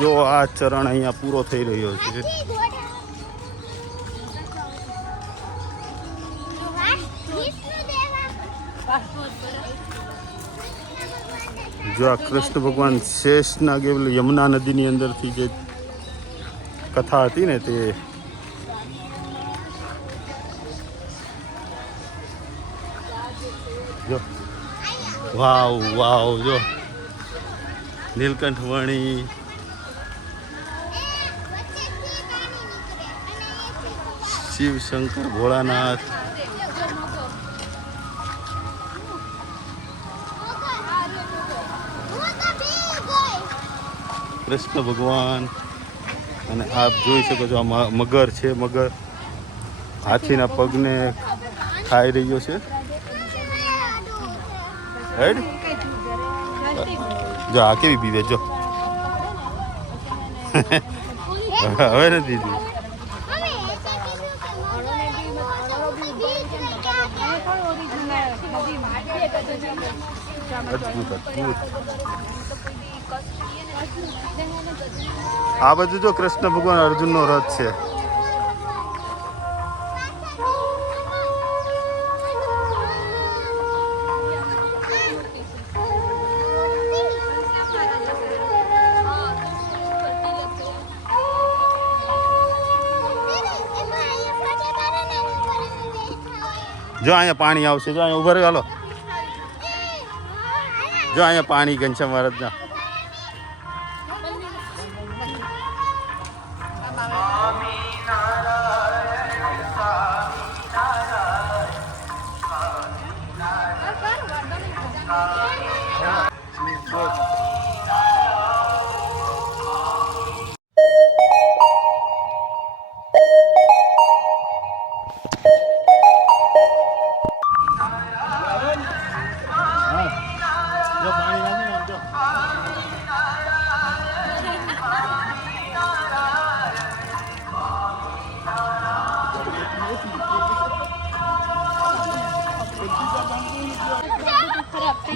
જો આ ચરણ અહીંયા પૂરો થઈ રહ્યો છે. જો આ કૃષ્ણ ભગવાન શેષના કેવલ યમુના નદીની અંદરથી જે કથા હતી ને તે જો વાવ વાવ જો નીલકંઠ વણી શિવ શંકર ભોળાનાથ કૃષ્ણ ભગવાન અને આપ જોઈ શકો છો આ મગર છે. મગર હાથીના પગને ખાઈ રહ્યો છે. જો આ કેવી પીવે જો હવે નથી દીધી. અદભુત અદભુત. આ બધું જો કૃષ્ણ ભગવાન અર્જુનનો રથ છે. જો અહીંયા પાણી આવશે. જો અહીંયા ઉભા રહ્યો. હાલો જો અહીંયા પાણી ઘનશ્યામ મહારાજના.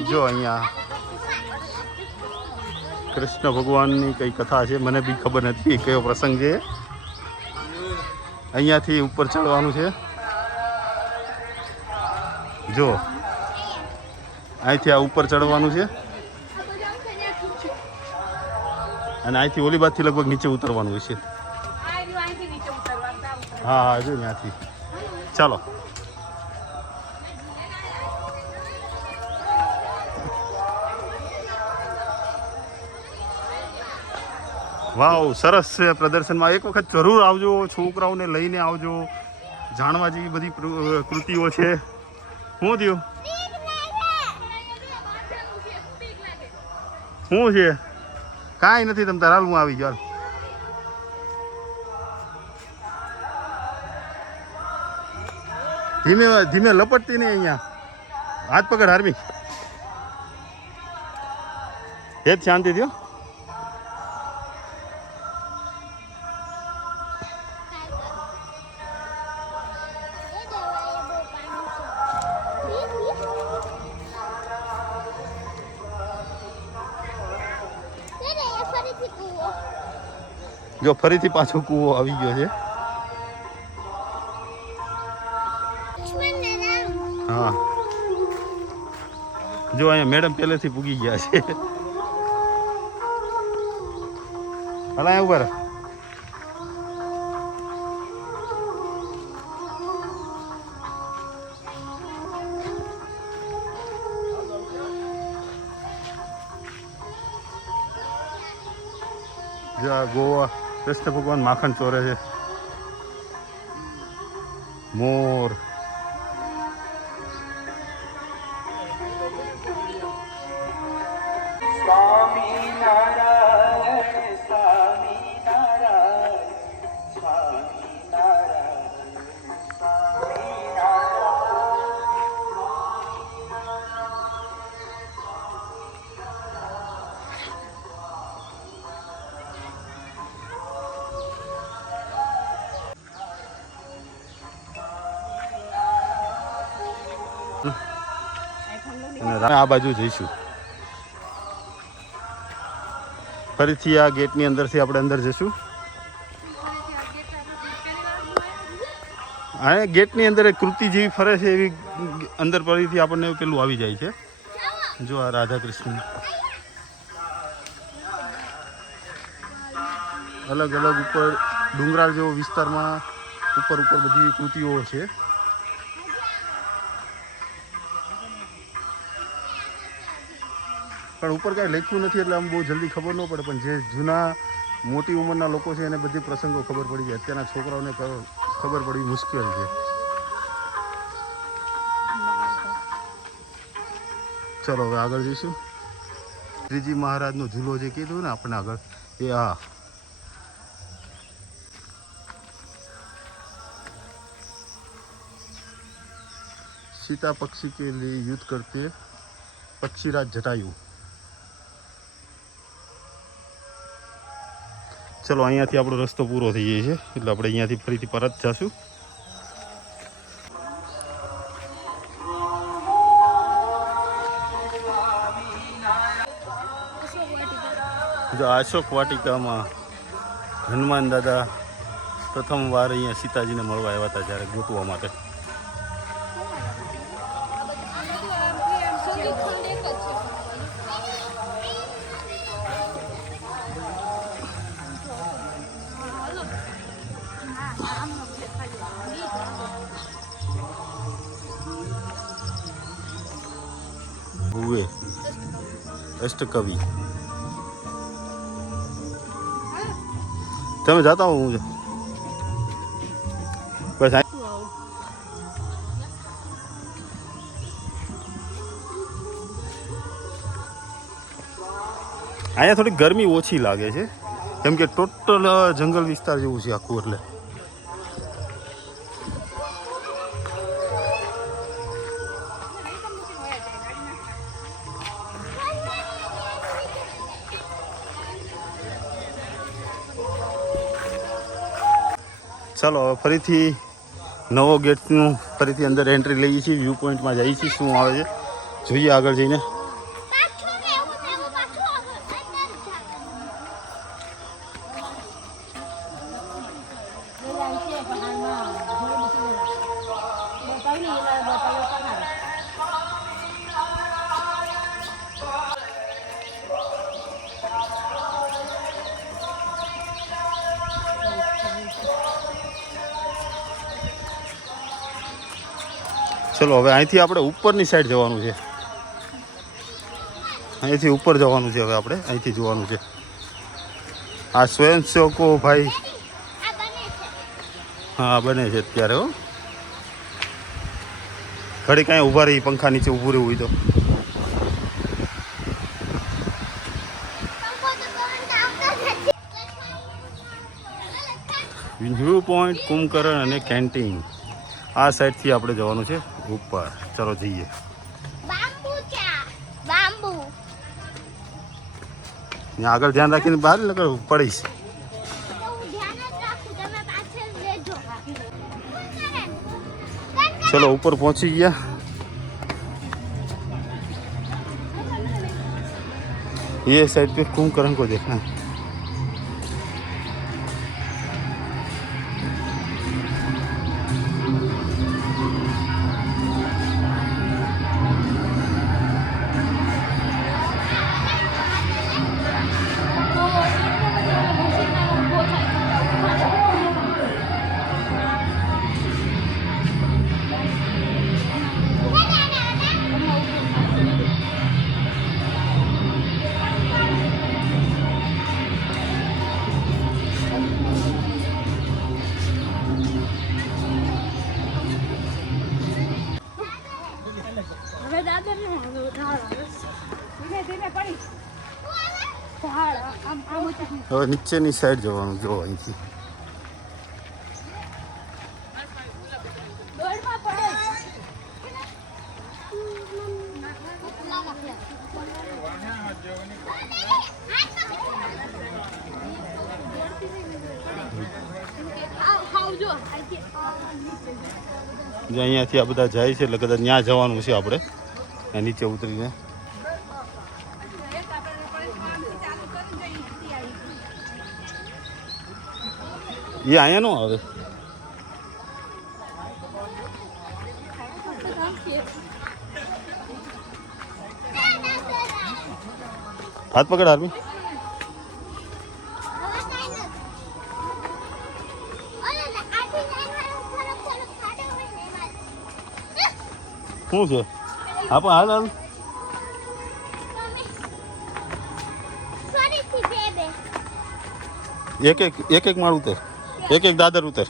જો અહીંયા કૃષ્ણ ભગવાનની કઈ કથા છે. મને બી ખબર નથી કયો પ્રસંગ છે. અહીંયાથી ઉપર ચડવાનું છે. જો અહીંથી આ ઉપર ચડવાનું છે અને અહીંથી ઓલી બાજુથી લગભગ નીચે ઉતરવાનું છે. હા હા જો ત્યાંથી. ચાલો વાવ સરસ છે પ્રદર્શનમાં. એક વખત જરૂર આવજો. છોકરાઓને લઈને આવજો. જાણવા જેવી બધી કૃતિઓ છે. શું થયું? શું છે? કાંઈ નથી. તમે તારા હું આવી ગયો. ધીમે ધીમે લપટતી નહીં. અહીંયા હાથ પકડ હાર્મી. એ જ શાંતિ થયો. જો ફરીથી પાછો કૂવો આવી ગયો છે. હા જો અહીંયા મેડમ પહેલેથી પૂગી ગયા છે. હલા ઉપર જો આ ગોવા કૃષ્ણ ભગવાન માખણ ચોરે છે. મોર આ બાજુ જઈશું. ફરીથી આ ગેટની અંદરથી આપણે અંદર જઈશું. હા, ગેટની અંદર એક કૃતિ જેવી ફરે છે એવી અંદર ફરીથી આપણને પેલું આવી જાય છે. જો આ રાધા કૃષ્ણ અલગ અલગ ઉપર ડુંગરાળ જેવો વિસ્તારમાં ઉપર બધી કૃતિઓ છે. પણ ઉપર કાંઈ લખ્યું નથી એટલે આમ બહુ જલ્દી ખબર ન પડે. પણ જે જૂના મોટી ઉંમરના લોકો છે એને બધી પ્રસંગો ખબર પડી જાય. અત્યારના છોકરાઓને ખબર પડવી મુશ્કેલ છે. ચલો હવે આગળ જઈશું. શ્રીજી મહારાજનો ઝૂલો જે કીધું ને આપણે આગળ એ હા सीता पक्षी के लिए युद्ध करते पक्षीराज जटायु. चलो અહીંયાથી આપણો રસ્તો પૂરો થઈ જાય છે એટલે આપણે અહીંયાથી ફરીથી પરત જશું. જો અશોક વાટિકામાં હનુમાન દાદા પ્રથમ વાર અહીંયા સીતાજીને મળવા આવ્યા હતા જ્યારે ગોતવા માટે. हुए अष्टकवि तो मैं जाता हूँ मुझे बस અહીંયા થોડી ગરમી ઓછી લાગે છે કેમ કે ટોટલ જંગલ વિસ્તાર જેવું છે આખું. એટલે ચાલો હવે ફરીથી નવો ગેટનું ફરીથી અંદર એન્ટ્રી લઈએ છીએ. વ્યૂ પોઈન્ટમાં જઈએ છીએ શું આવે છે જોઈએ આગળ જઈને. ચલો હવે અહીંથી આપણે ઉપરની સાઈડ જવાનું છે. અહીંથી ઉપર જવાનું છે. હવે આપણે અહીંથી જોવાનું છે. આ સ્વયંસેવકો ભાઈ હા બને છે અત્યારે. હો ઘડી કાંઈ ઊભા રહી પંખા નીચે ઊભું રહેવું હોય તો. વ્યૂ પોઈન્ટ કુંભકરણ અને કેન્ટીન આ સાઈડથી આપણે જવાનું છે ઉપર. ચલો જઈએ. ત્યાં આગળ ધ્યાન રાખીને બહાર લગાડ પડીશ. ચલો ઉપર પહોંચી ગયા. ये साइड पे कुंभकर्ण को देखना है. હવે નીચેની સાઈડ જવાનું. જો અહીંથી અહીંયાથી આ બધા જાય છે એટલે કદાચ ત્યાં જવાનું છે આપણે. નીચે ઉતરીને એ અહીંયા નો આવે. હાથ પકડ આર્મી. શું છે આપણે હાલ હાલ એક માળ ઉતર, એક દાદર ઉતર.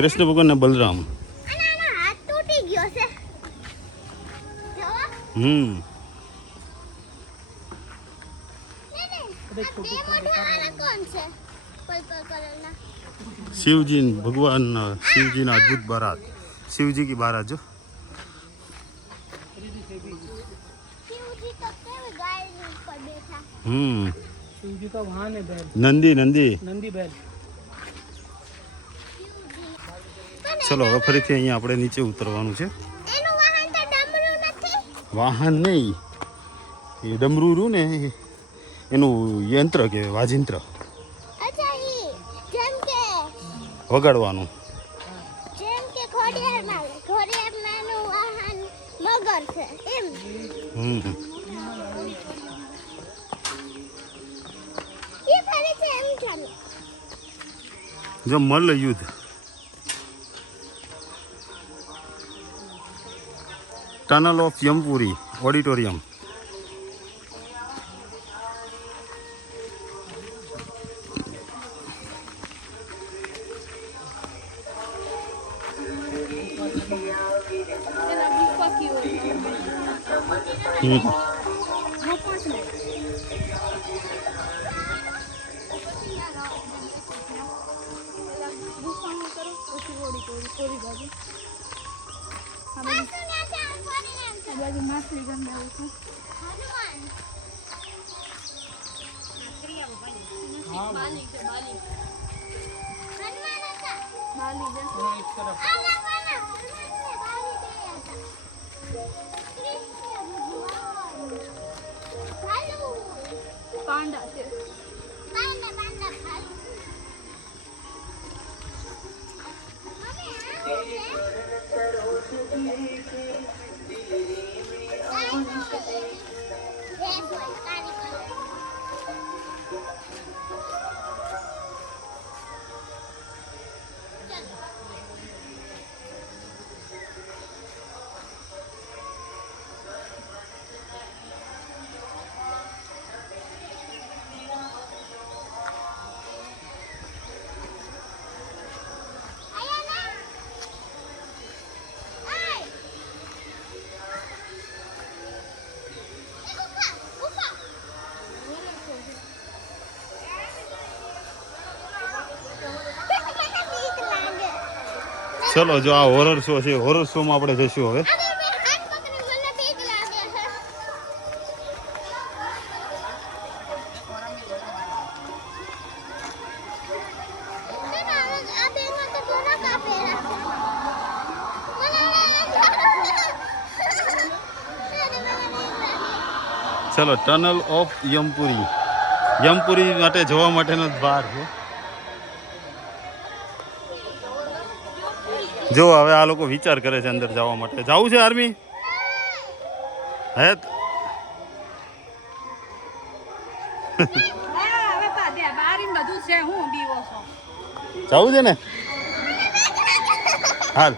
કૃષ્ણ ભગવાન ને બલરામ. હાથ તૂટી ગયો છે. શિવજી ભગવાન શિવજી ના અद्भुत बारात, शिवजी की बारात जो. शिवजी का वाहन है बैल. नंदी नंदी नंदी बैल. ચલો હવે ફરીથી અહીંયા આપણે નીચે ઉતરવાનું છે. એનું વાહન તો ડમરું નથી. વાહન નહીં, એ ડમરું રહ્યું ને એનું યંત્ર કહેવાય, વાજિંત્ર. અચ્છા ઈ જેમ કે વગાડવાનું. જેમ કે ખોડિયારમાં નું વાહન મગર છે એમ. એ ફરીથી એમ ચાલે. જો મલ્લ યુદ્ધ. Tunnel of Yampuri auditorium. માછલી ગમે આવું છે. હનુમાન બાલી છે, બાલી. હનુમાન હતા. બાલી છે. એક તરફ આના બાના હનુમાન ને બાલી બે હતા. કૃષ્ણ ભગવાન. ભાલુ. પાંડા છે. પાંડા પાંડા ભાલુ. ચલો જો આ હોરર શો છે, હોરર શો માં આપણે જઈશું હવે. ચલો ટનલ ઓફ યમપુરી. યમપુરી માટે જવા માટેનો દ્વાર છે. જો હવે આ લોકો વિચાર કરે છે અંદર જવા માટે. જવું છે આર્મી? હે હવે પાદે બારીન બધું છે હું બીવો છો જવું છે ને? હાલ